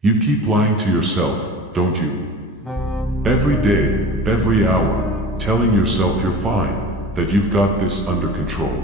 You keep lying to yourself, don't you? Every day, every hour, telling yourself you're fine, that you've got this under control.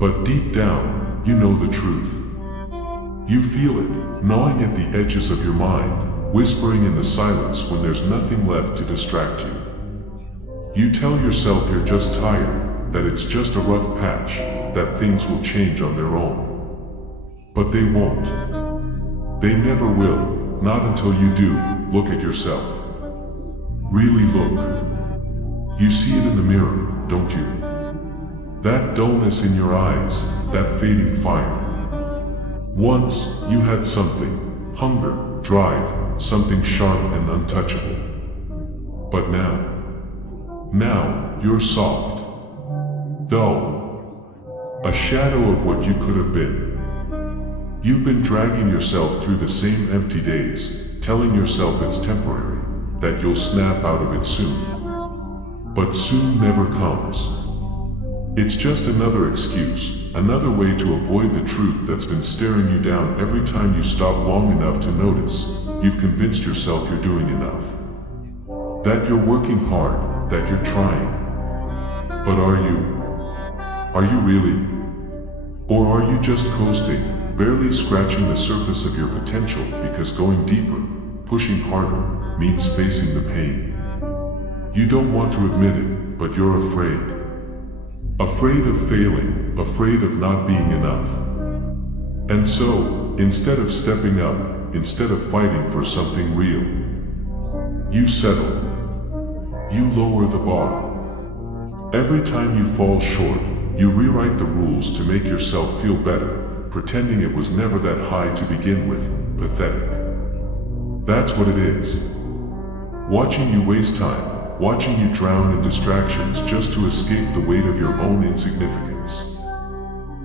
But deep down, you know the truth. You feel it, gnawing at the edges of your mind, whispering in the silence when there's nothing left to distract you. You tell yourself you're just tired, that it's just a rough patch, that things will change on their own. But they won't. They never will, not until you do. Look at yourself. Really look. You see it in the mirror, don't you? That dullness in your eyes, that fading fire. Once, you had something, hunger, drive, something sharp and untouchable. But now, you're soft. Dull. A shadow of what you could have been. You've been dragging yourself through the same empty days, telling yourself it's temporary, that you'll snap out of it soon. But soon never comes. It's just another excuse, another way to avoid the truth that's been staring you down every time you stop long enough to notice. You've convinced yourself you're doing enough. That you're working hard, that you're trying. But are you? Are you really? Or are you just coasting, barely scratching the surface of your potential because going deeper, pushing harder, means facing the pain? You don't want to admit it, but you're afraid. Afraid of failing, afraid of not being enough. And so, instead of stepping up, instead of fighting for something real, you settle. You lower the bar. Every time you fall short, you rewrite the rules to make yourself feel better, pretending it was never that high to begin with. Pathetic. That's what it is. Watching you waste time, watching you drown in distractions just to escape the weight of your own insignificance.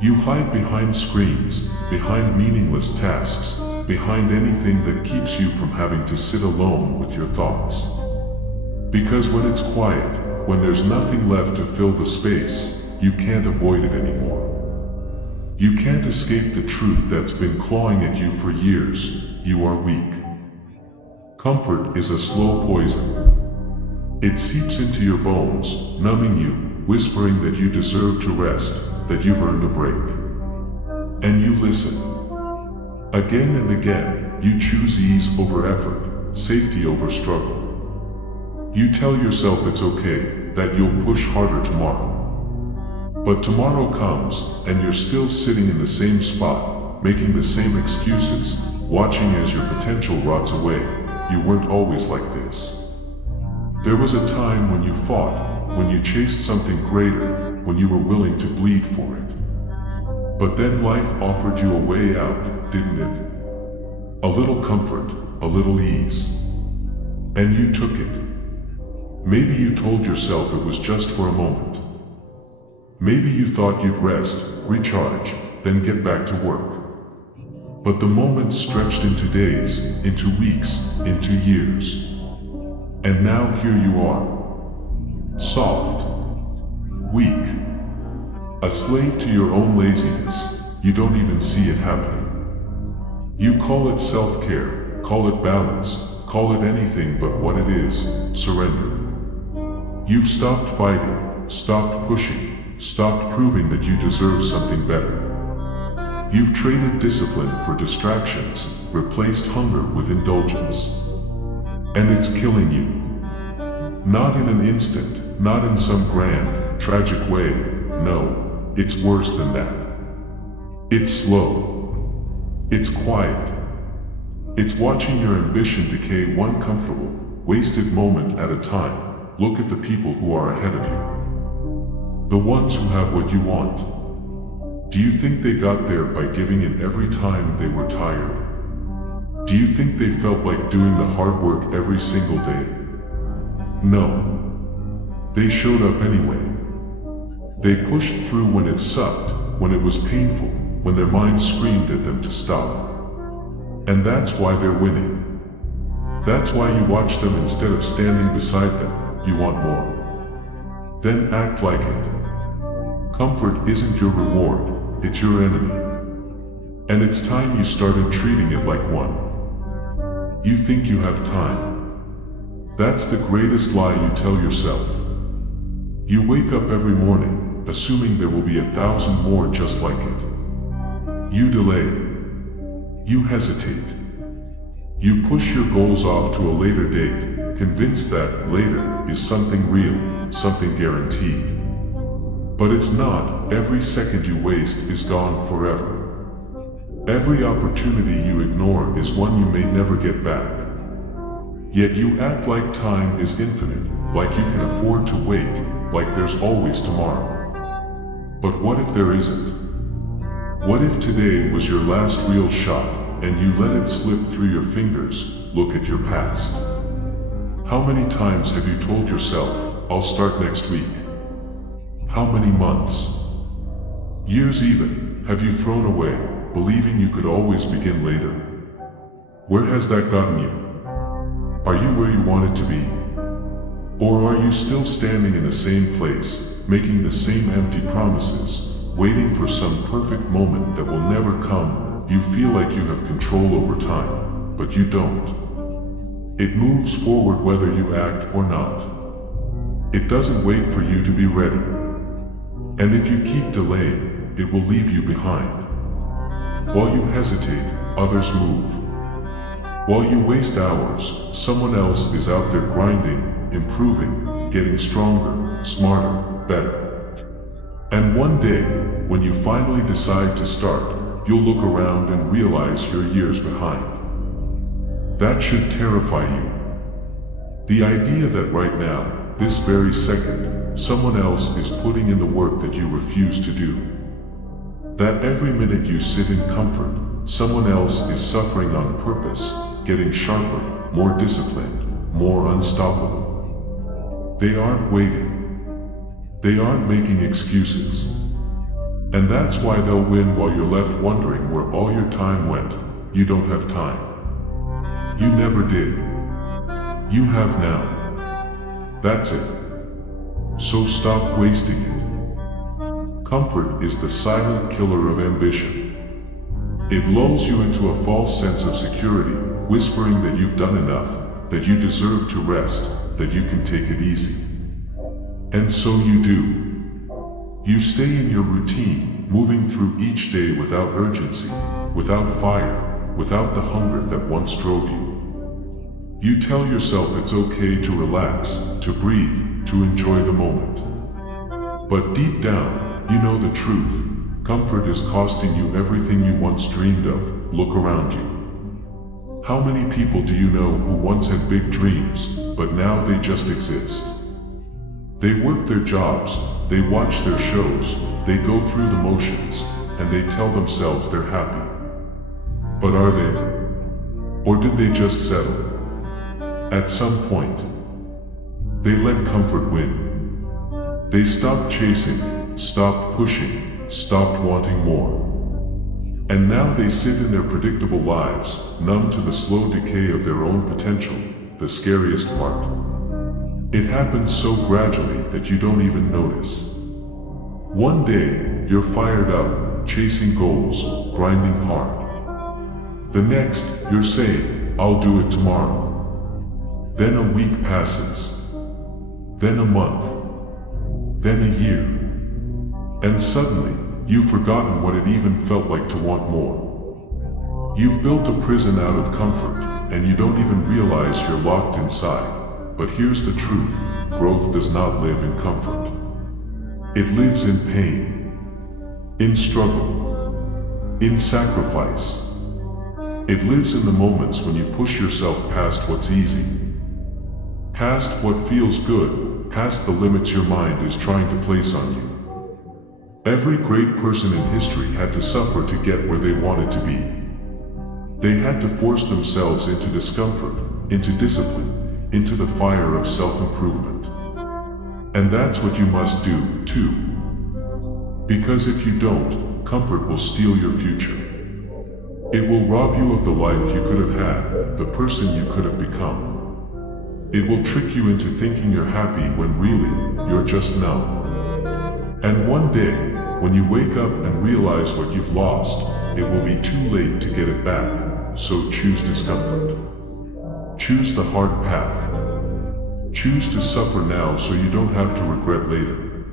You hide behind screens, behind meaningless tasks, behind anything that keeps you from having to sit alone with your thoughts. Because when it's quiet, when there's nothing left to fill the space, you can't avoid it anymore. You can't escape the truth that's been clawing at you for years. You are weak. Comfort is a slow poison. It seeps into your bones, numbing you, whispering that you deserve to rest, that you've earned a break. And you listen. Again and again, you choose ease over effort, safety over struggle. You tell yourself it's okay, that you'll push harder tomorrow. But tomorrow comes, and you're still sitting in the same spot, making the same excuses, watching as your potential rots away. You weren't always like this. There was a time when you fought, when you chased something greater, when you were willing to bleed for it. But then life offered you a way out, didn't it? A little comfort, a little ease. And you took it. Maybe you told yourself it was just for a moment. Maybe you thought you'd rest, recharge, then get back to work. But the moment stretched into days, into weeks, into years. And now here you are. Soft. Weak. A slave to your own laziness. You don't even see it happening. You call it self-care, call it balance, call it anything but what it is, surrender. You've stopped fighting, stopped pushing, stopped proving that you deserve something better. You've traded discipline for distractions, replaced hunger with indulgence. And it's killing you. Not in an instant, not in some grand, tragic way, no, it's worse than that. It's slow. It's quiet. It's watching your ambition decay one comfortable, wasted moment at a time. Look at the people who are ahead of you. The ones who have what you want. Do you think they got there by giving in every time they were tired? Do you think they felt like doing the hard work every single day? No. They showed up anyway. They pushed through when it sucked, when it was painful, when their minds screamed at them to stop. And that's why they're winning. That's why you watch them instead of standing beside them. You want more. Then act like it. Comfort isn't your reward, it's your enemy. And it's time you started treating it like one. You think you have time. That's the greatest lie you tell yourself. You wake up every morning, assuming there will be 1,000 more just like it. You delay. You hesitate. You push your goals off to a later date, convinced that later is something real, something guaranteed. But it's not. Every second you waste is gone forever. Every opportunity you ignore is one you may never get back. Yet you act like time is infinite, like you can afford to wait, like there's always tomorrow. But what if there isn't? What if today was your last real shot, and you let it slip through your fingers? Look at your past. How many times have you told yourself, I'll start next week? How many months? Years even, have you thrown away, believing you could always begin later? Where has that gotten you? Are you where you wanted to be? Or are you still standing in the same place, making the same empty promises, waiting for some perfect moment that will never come? You feel like you have control over time, but you don't. It moves forward whether you act or not. It doesn't wait for you to be ready. And if you keep delaying, it will leave you behind. While you hesitate, others move. While you waste hours, someone else is out there grinding, improving, getting stronger, smarter, better. And one day, when you finally decide to start, you'll look around and realize you're years behind. That should terrify you. The idea that right now, this very second, someone else is putting in the work that you refuse to do. That every minute you sit in comfort, someone else is suffering on purpose, getting sharper, more disciplined, more unstoppable. They aren't waiting. They aren't making excuses. And that's why they'll win while you're left wondering where all your time went. You don't have time. You never did. You have now. That's it. So stop wasting it. Comfort is the silent killer of ambition. It lulls you into a false sense of security, whispering that you've done enough, that you deserve to rest, that you can take it easy. And so you do. You stay in your routine, moving through each day without urgency, without fire, without the hunger that once drove you. You tell yourself it's okay to relax, to breathe, to enjoy the moment. But deep down, you know the truth. Comfort is costing you everything you once dreamed of. Look around you. How many people do you know who once had big dreams, but now they just exist? They work their jobs, they watch their shows, they go through the motions, and they tell themselves they're happy. But are they? Or did they just settle? At some point, they let comfort win. They stopped chasing, stopped pushing, stopped wanting more. And now they sit in their predictable lives, numb to the slow decay of their own potential, the scariest part. It happens so gradually that you don't even notice. One day, you're fired up, chasing goals, grinding hard. The next, you're saying, I'll do it tomorrow. Then a week passes. Then a month. Then a year. And suddenly, you've forgotten what it even felt like to want more. You've built a prison out of comfort, and you don't even realize you're locked inside. But here's the truth, growth does not live in comfort. It lives in pain, in struggle, in sacrifice. It lives in the moments when you push yourself past what's easy, past what feels good, past the limits your mind is trying to place on you. Every great person in history had to suffer to get where they wanted to be. They had to force themselves into discomfort, into discipline, into the fire of self-improvement. And that's what you must do, too. Because if you don't, comfort will steal your future. It will rob you of the life you could have had, the person you could have become. It will trick you into thinking you're happy when really, you're just numb. And one day, when you wake up and realize what you've lost, it will be too late to get it back, so choose discomfort. Choose the hard path. Choose to suffer now so you don't have to regret later.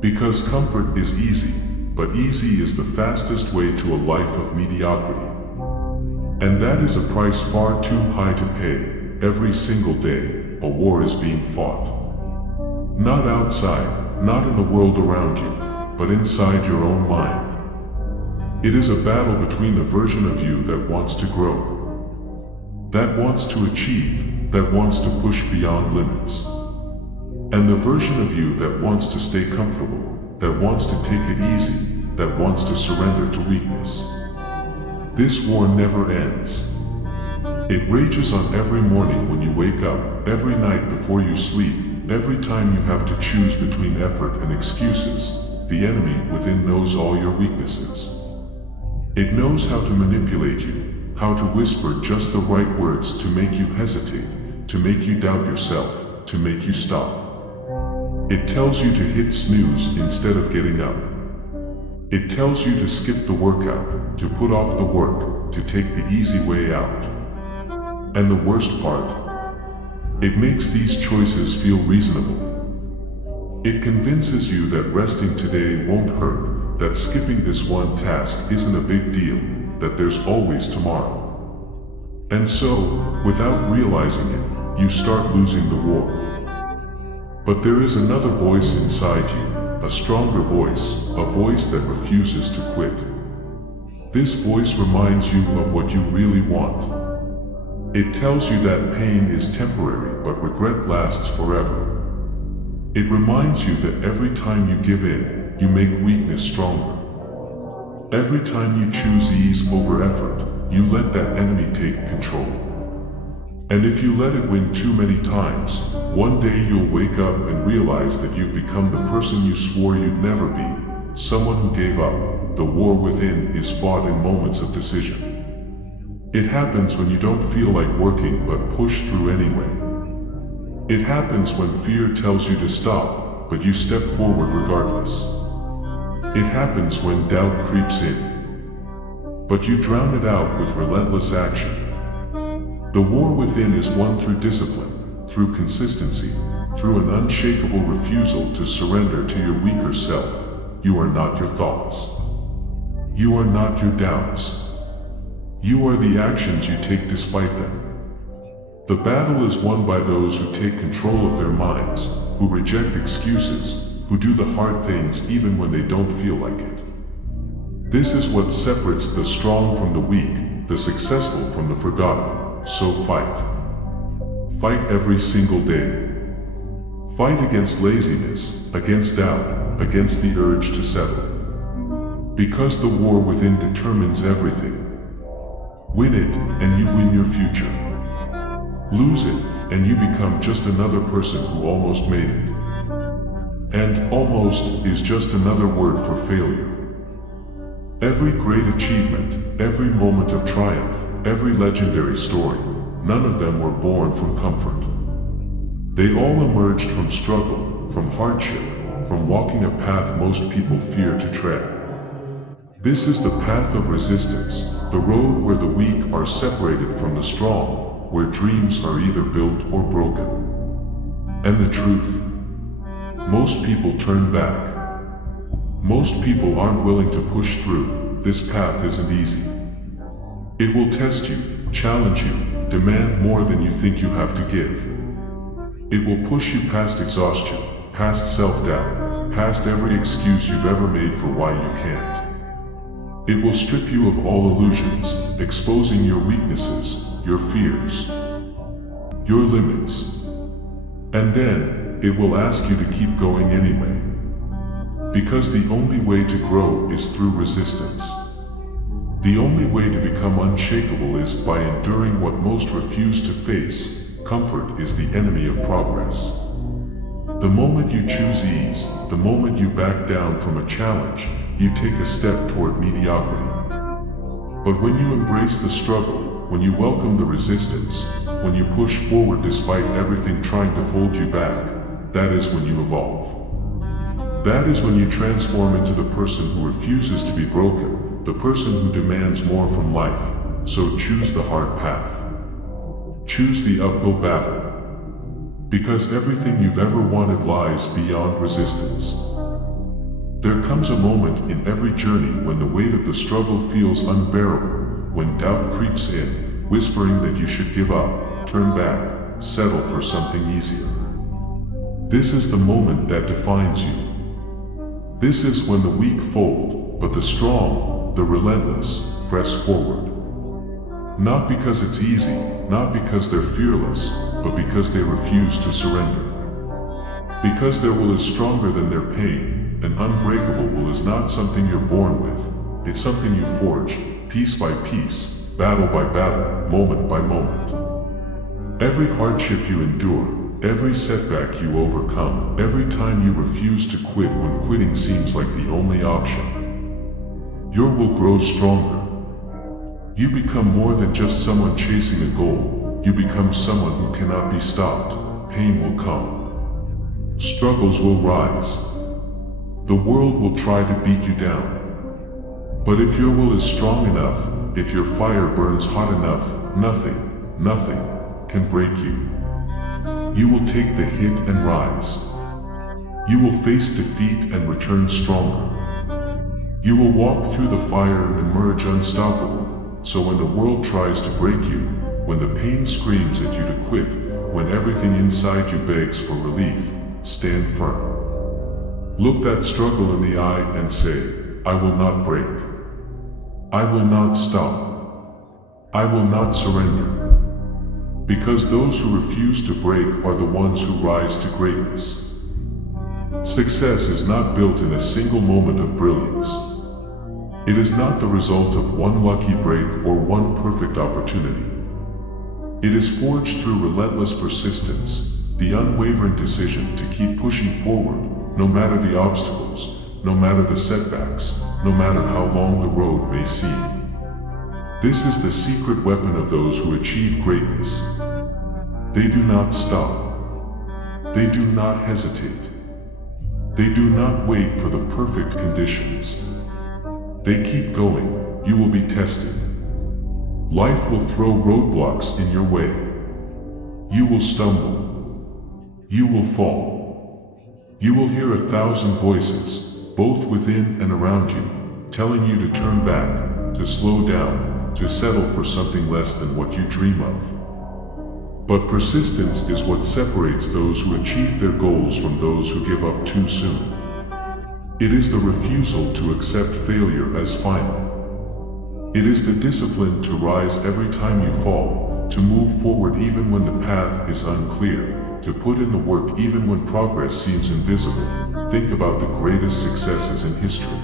Because comfort is easy, but easy is the fastest way to a life of mediocrity. And that is a price far too high to pay. Every single day, a war is being fought. Not outside, not in the world around you, but inside your own mind. It is a battle between the version of you that wants to grow, that wants to achieve, that wants to push beyond limits, and the version of you that wants to stay comfortable, that wants to take it easy, that wants to surrender to weakness. This war never ends. It rages on every morning when you wake up, every night before you sleep, every time you have to choose between effort and excuses. The enemy within knows all your weaknesses. It knows how to manipulate you, how to whisper just the right words to make you hesitate, to make you doubt yourself, to make you stop. It tells you to hit snooze instead of getting up. It tells you to skip the workout, to put off the work, to take the easy way out. And the worst part? It makes these choices feel reasonable. It convinces you that resting today won't hurt, that skipping this one task isn't a big deal, that there's always tomorrow. And so, without realizing it, you start losing the war. But there is another voice inside you, a stronger voice, a voice that refuses to quit. This voice reminds you of what you really want. It tells you that pain is temporary, but regret lasts forever. It reminds you that every time you give in, you make weakness stronger. Every time you choose ease over effort, you let that enemy take control. And if you let it win too many times, one day you'll wake up and realize that you've become the person you swore you'd never be, someone who gave up. The war within is fought in moments of decision. It happens when you don't feel like working but push through anyway. It happens when fear tells you to stop, but you step forward regardless. It happens when doubt creeps in, but you drown it out with relentless action. The war within is won through discipline, through consistency, through an unshakable refusal to surrender to your weaker self. You are not your thoughts. You are not your doubts. You are the actions you take despite them. The battle is won by those who take control of their minds, who reject excuses, who do the hard things even when they don't feel like it. This is what separates the strong from the weak, the successful from the forgotten. So fight. Fight every single day. Fight against laziness, against doubt, against the urge to settle. Because the war within determines everything. Win it, and you win your future. Lose it, and you become just another person who almost made it. And almost is just another word for failure. Every great achievement, every moment of triumph, every legendary story, none of them were born from comfort. They all emerged from struggle, from hardship, from walking a path most people fear to tread. This is the path of resistance, the road where the weak are separated from the strong, where dreams are either built or broken. And the truth? Most people turn back. Most people aren't willing to push through. This path isn't easy. It will test you, challenge you, demand more than you think you have to give. It will push you past exhaustion, past self-doubt, past every excuse you've ever made for why you can't. It will strip you of all illusions, exposing your weaknesses, your fears, your limits. And then, it will ask you to keep going anyway. Because the only way to grow is through resistance. The only way to become unshakable is by enduring what most refuse to face. Comfort is the enemy of progress. The moment you choose ease, the moment you back down from a challenge, you take a step toward mediocrity. But when you embrace the struggle, when you welcome the resistance, when you push forward despite everything trying to hold you back, that is when you evolve. That is when you transform into the person who refuses to be broken, the person who demands more from life. So choose the hard path. choose the uphill battle. Because everything you've ever wanted lies beyond resistance. There comes a moment in every journey when the weight of the struggle feels unbearable, when doubt creeps in, whispering that you should give up, turn back, settle for something easier. This is the moment that defines you. This is when the weak fold, but the strong, the relentless, press forward. Not because it's easy, not because they're fearless, but because they refuse to surrender. Because their will is stronger than their pain, an unbreakable will is not something you're born with, it's something you forge, piece by piece, battle by battle, moment by moment. Every hardship you endure, every setback you overcome, every time you refuse to quit when quitting seems like the only option, your will grows stronger. You become more than just someone chasing a goal, you become someone who cannot be stopped. Pain will come. Struggles will rise. The world will try to beat you down. But if your will is strong enough, if your fire burns hot enough, nothing can break you. You will take the hit and rise. You will face defeat and return stronger. You will walk through the fire and emerge unstoppable. So when the world tries to break you, when the pain screams at you to quit, when everything inside you begs for relief, stand firm. Look that struggle in the eye and say, I will not break. I will not stop. I will not surrender. Because those who refuse to break are the ones who rise to greatness. Success is not built in a single moment of brilliance. It is not the result of one lucky break or one perfect opportunity. It is forged through relentless persistence, the unwavering decision to keep pushing forward, no matter the obstacles, no matter the setbacks, no matter how long the road may seem. This is the secret weapon of those who achieve greatness. They do not stop. They do not hesitate. They do not wait for the perfect conditions. They keep going. You will be tested. Life will throw roadblocks in your way. You will stumble. You will fall. You will hear 1,000 voices, both within and around you, telling you to turn back, to slow down, to settle for something less than what you dream of. But persistence is what separates those who achieve their goals from those who give up too soon. It is the refusal to accept failure as final. It is the discipline to rise every time you fall, to move forward even when the path is unclear, to put in the work even when progress seems invisible. Think about the greatest successes in history.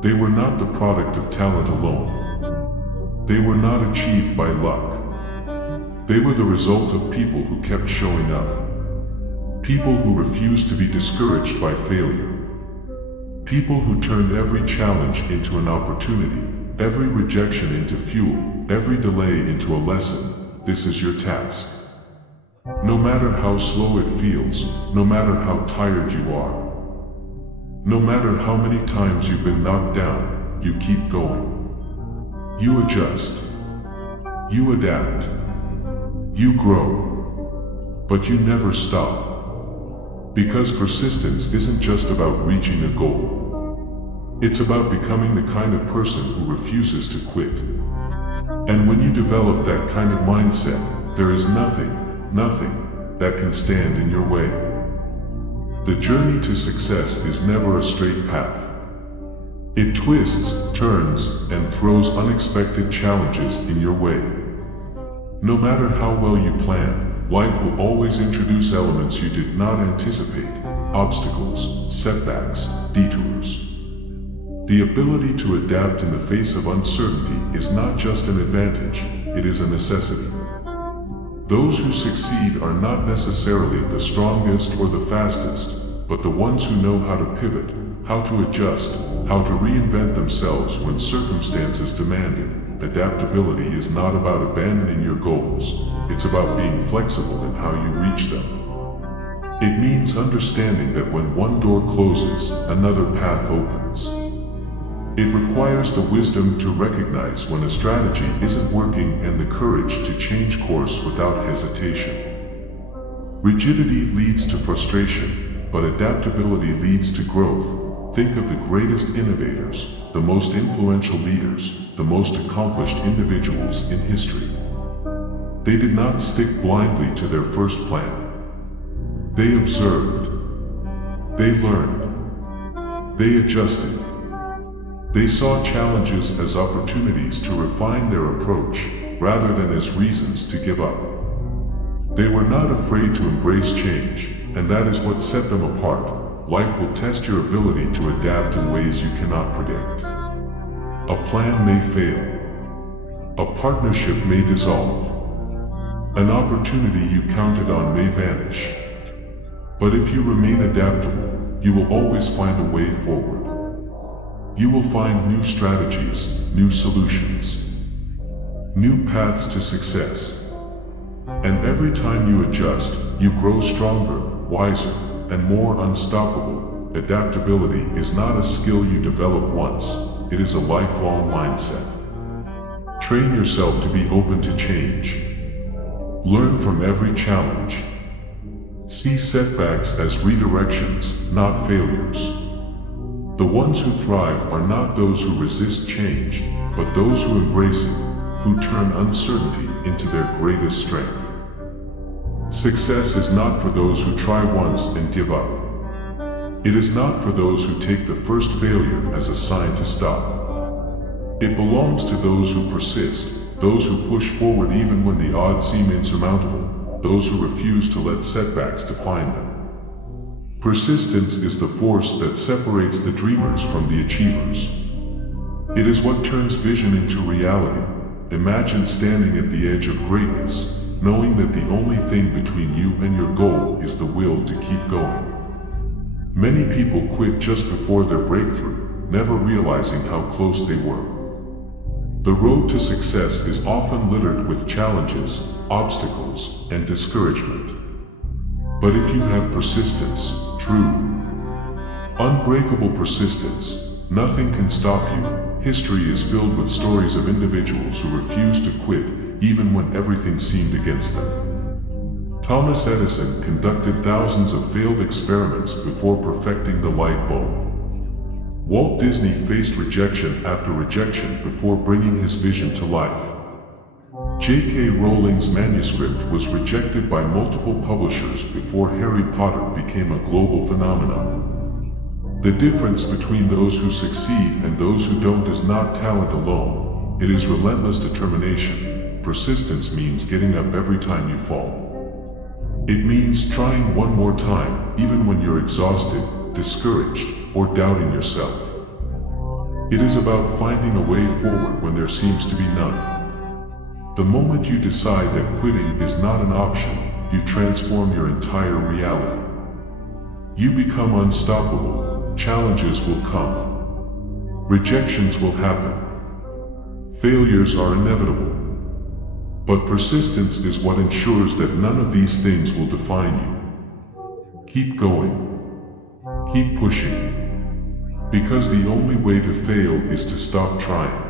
They were not the product of talent alone. They were not achieved by luck. They were the result of people who kept showing up. People who refused to be discouraged by failure. People who turned every challenge into an opportunity, every rejection into fuel, every delay into a lesson. This is your task. No matter how slow it feels, no matter how tired you are, no matter how many times you've been knocked down, you keep going. You adjust. You adapt. You grow. But you never stop. Because persistence isn't just about reaching a goal. It's about becoming the kind of person who refuses to quit. And when you develop that kind of mindset, there is nothing that can stand in your way. The journey to success is never a straight path. It twists, turns, and throws unexpected challenges in your way. No matter how well you plan, life will always introduce elements you did not anticipate, obstacles, setbacks, detours. The ability to adapt in the face of uncertainty is not just an advantage, it is a necessity. Those who succeed are not necessarily the strongest or the fastest, but the ones who know how to pivot, how to adjust, how to reinvent themselves when circumstances demand it. Adaptability is not about abandoning your goals, it's about being flexible in how you reach them. It means understanding that when one door closes, another path opens. It requires the wisdom to recognize when a strategy isn't working and the courage to change course without hesitation. Rigidity leads to frustration, but adaptability leads to growth. Think of the greatest innovators, the most influential leaders, the most accomplished individuals in history. They did not stick blindly to their first plan. They observed. They learned. They adjusted. They saw challenges as opportunities to refine their approach, rather than as reasons to give up. They were not afraid to embrace change, and that is what set them apart. Life will test your ability to adapt in ways you cannot predict. A plan may fail. A partnership may dissolve. An opportunity you counted on may vanish. But if you remain adaptable, you will always find a way forward. You will find new strategies, new solutions, new paths to success. And every time you adjust, you grow stronger, wiser, and more unstoppable. Adaptability is not a skill you develop once, it is a lifelong mindset. Train yourself to be open to change. Learn from every challenge. See setbacks as redirections, not failures. The ones who thrive are not those who resist change, but those who embrace it, who turn uncertainty into their greatest strength. Success is not for those who try once and give up. It is not for those who take the first failure as a sign to stop. It belongs to those who persist, those who push forward even when the odds seem insurmountable, those who refuse to let setbacks define them. Persistence is the force that separates the dreamers from the achievers. It is what turns vision into reality. Imagine standing at the edge of greatness, knowing that the only thing between you and your goal is the will to keep going. Many people quit just before their breakthrough, never realizing how close they were. The road to success is often littered with challenges, obstacles, and discouragement. But if you have persistence, true, unbreakable persistence, nothing can stop you. History is filled with stories of individuals who refused to quit, even when everything seemed against them. Thomas Edison conducted thousands of failed experiments before perfecting the light bulb. Walt Disney faced rejection after rejection before bringing his vision to life. J.K. Rowling's manuscript was rejected by multiple publishers before Harry Potter became a global phenomenon. The difference between those who succeed and those who don't is not talent alone, it is relentless determination. Persistence means getting up every time you fall. It means trying one more time, even when you're exhausted, discouraged, or doubting yourself. It is about finding a way forward when there seems to be none. The moment you decide that quitting is not an option, you transform your entire reality. You become unstoppable. Challenges will come. Rejections will happen. Failures are inevitable. But persistence is what ensures that none of these things will define you. Keep going. Keep pushing. Because the only way to fail is to stop trying.